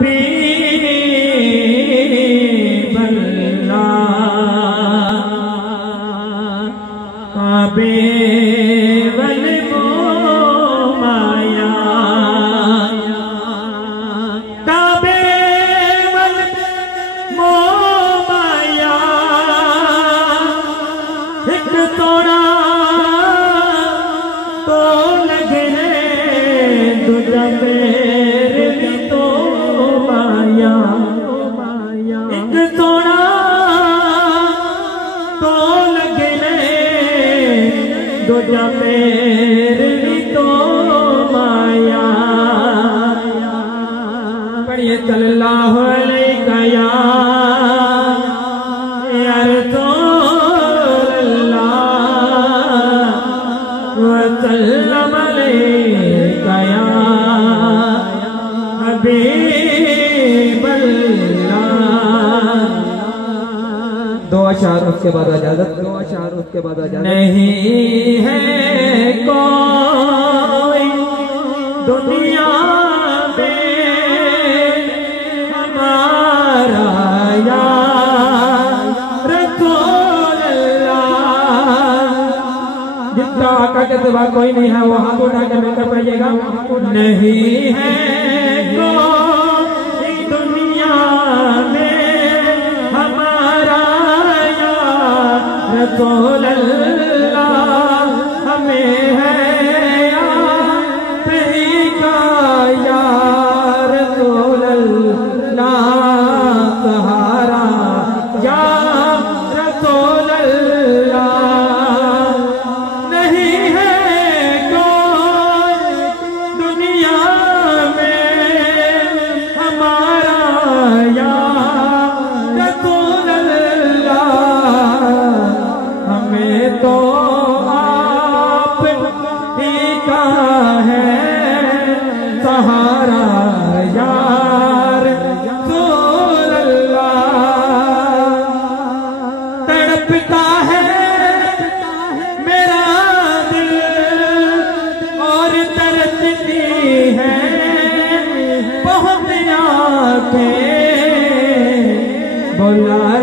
हबीब अल्लाह काबे वल माया काबे वल माया एक तोड़ा तो लगने दूजा मेरे भी तो माया एक तोड़ा तो लगने दूजा मेरे भी तो माया। पढ़िए सल्लल्लाहु अलैहि या वसल्लम अलैका या हबीब अल्लाह। दो अशार उसके बाद इजाजत, दो अशार उसके बाद इजाजत। नहीं है कोई दुनिया में हमारा यार रसूल अल्लाह। जिसका आका के सिवा कोई नहीं है वो हाथ उठा के मिलकर पढ़िएगा। नहीं है कोई दुनिया में हमारा यार रसूल अल्लाह। हमें है तेरी का यार रसूल अल्लाह सहारा या रसूल अल्लाह। नहीं है कोई दुनिया में हमारा यार रसूल अल्लाह। हमें तो आप ही का है सहारा यार रसूल अल्लाह। तड़पता है मेरा दिल और तरसती है बहुत आंखें बुला